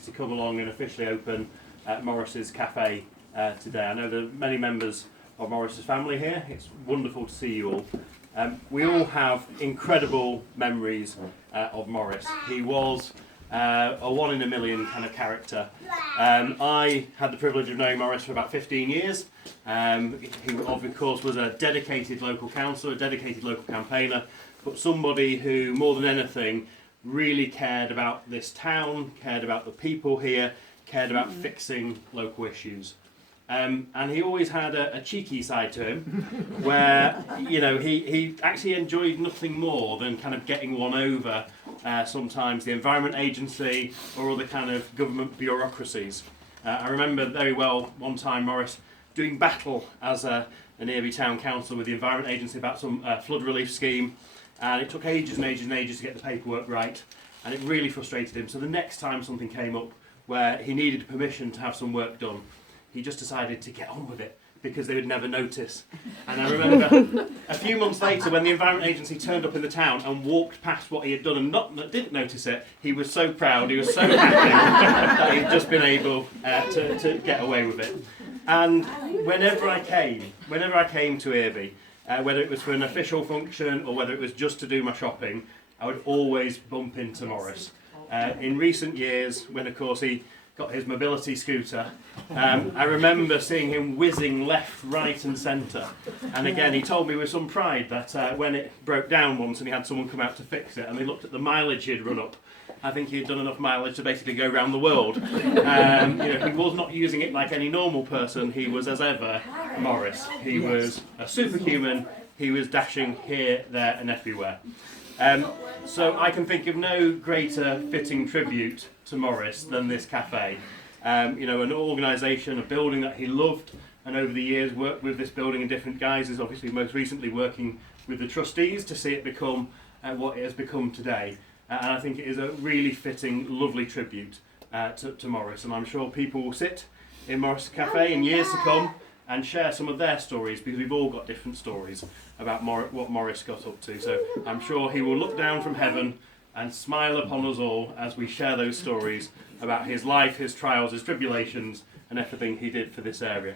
to come along and officially open Morris's Café today. I know there are many members of Morris's family here. It's wonderful to see you all. We all have incredible memories of Morris. He was a one in a million kind of character. I had the privilege of knowing Morris for about 15 years. He of course was a dedicated local councillor, a dedicated local campaigner, but somebody who more than anything really cared about this town, cared about the people here, cared about fixing local issues. And he always had a cheeky side to him, where he actually enjoyed nothing more than kind of getting one over sometimes the Environment Agency or other kind of government bureaucracies. I remember very well one time Morris doing battle as an Irby Town Council with the Environment Agency about some flood relief scheme, and it took ages and ages and ages to get the paperwork right, and it really frustrated him. So the next time something came up where he needed permission to have some work done, he just decided to get on with it because they would never notice. And I remember a few months later when the Environment Agency turned up in the town and walked past what he had done and didn't notice it, he was so proud, he was so happy that he'd just been able to get away with it. And whenever I came to Irby, whether it was for an official function or whether it was just to do my shopping, I would always bump into Morris. In recent years, when of course he got his mobility scooter, I remember seeing him whizzing left, right and centre. And again, he told me with some pride that when it broke down once and he had someone come out to fix it and they looked at the mileage he'd run up, I think he had done enough mileage to basically go around the world. He was not using it like any normal person. He was, as ever, Morris. He was a superhuman. He was dashing here, there and everywhere. So I can think of no greater fitting tribute to Morris than this cafe. An organisation, a building that he loved, and over the years worked with this building in different guises, obviously most recently working with the trustees to see it become what it has become today. And I think it is a really fitting, lovely tribute to Morris. And I'm sure people will sit in Morris Café in years to come and share some of their stories, because we've all got different stories about what Morris got up to. So I'm sure he will look down from heaven and smile upon us all as we share those stories about his life, his trials, his tribulations, and everything he did for this area.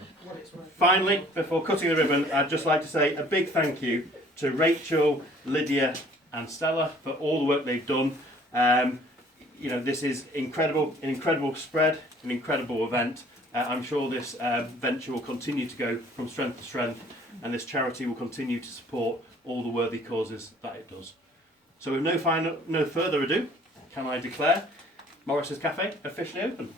Finally, before cutting the ribbon, I'd just like to say a big thank you to Rachel, Lydia and Stella for all the work they've done. This is incredible, an incredible spread, an incredible event. I'm sure this venture will continue to go from strength to strength, and this charity will continue to support all the worthy causes that it does. So with no further ado, can I declare Morris's Café officially open?